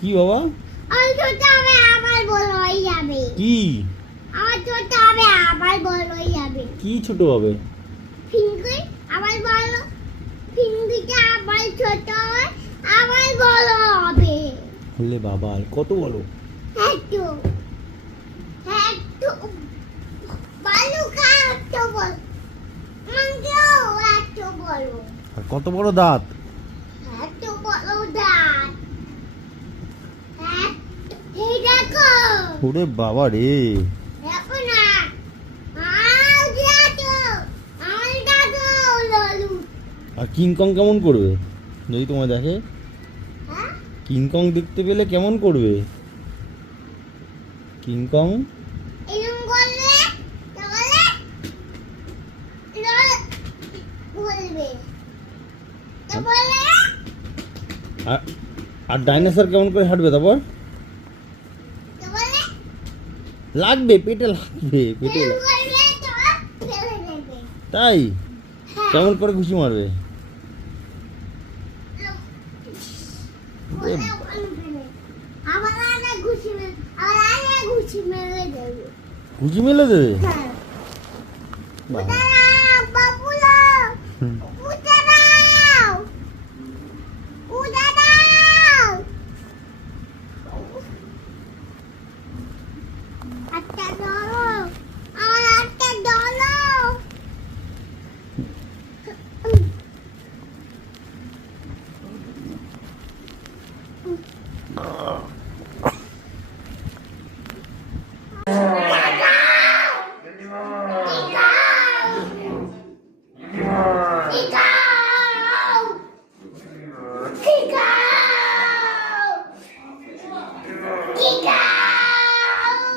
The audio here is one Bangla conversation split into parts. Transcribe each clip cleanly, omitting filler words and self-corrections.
কি বাবা? আমার ছোট হবে আবার বড় হয়ে যাবে। কি? আমার ছোট হবে আবার বড় হয়ে যাবে। কি ছোট হবে? ফিঙ্গি আবার বড়, ফিঙ্গিটা আবার ছোট হবে আবার বড় হবে। বললে বাবা কত বড়? একটু একটু বালু খা একটু বড়, মাংসও একটু বড়, আর কত বড় দাঁত? একটু বড় দাঁত। এই দেখো, ওরে বাবা রে। দেখো না, আউ দেখো, আমার দেখো লালু। আর কিংকং কেমন করবে যদি তোমায় দেখে? হ্যাঁ, কিংকং দেখতে পেলে কেমন করবে? কিংকং এরকম করলে তাহলে বলবে, তারপরে আর আর ডাইনোসর কেমন করে হাঁটবে তারপর? তারপরে লাগবে পেটে, লাগবে পেটে এরকম করলে তোমার ফেলে দেবে। তাই? হ্যাঁ, কেমন করে ঘুষি মারবে? বলে বলবে, আমার আগে ঘুষি মেরে, আমার আগে ঘুষি মেরে দেবে। ঘুষি মেলে দেবে? হ্যাঁ, বাবা। দাঁড়াও বাবুলো, হুম। দাঁড়াও, দাঁড়াও। একটা ধরো, আমার একটা ধরো।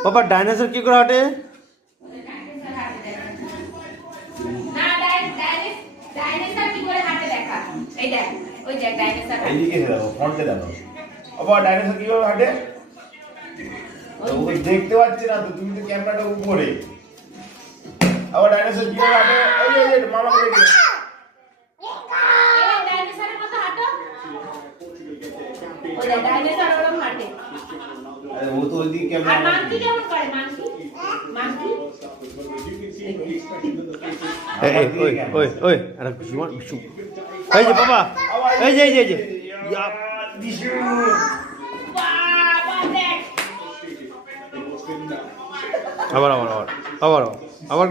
বাবা ডাইনোসর কি করে হাঁটে? এইদিকে দেখো, ফ্রন্টে দেখো। বাবা ডাইনোসর কিভাবে হাঁটে? ওকে দেখতে পাচ্ছি না তো, তুমি তো ক্যামেরাটা উপরে। আবার ডাইনোসর কিভাবে হাঁটে? এই যে মামা করে দিল। আরে ও তো ওইদিকে ক্যামেরা। ওই আরে ঘুষি মার ঘুষি। এই যে বাবা, এই যে ইয়া, দিশু। আবার আবার আবার আবার আবার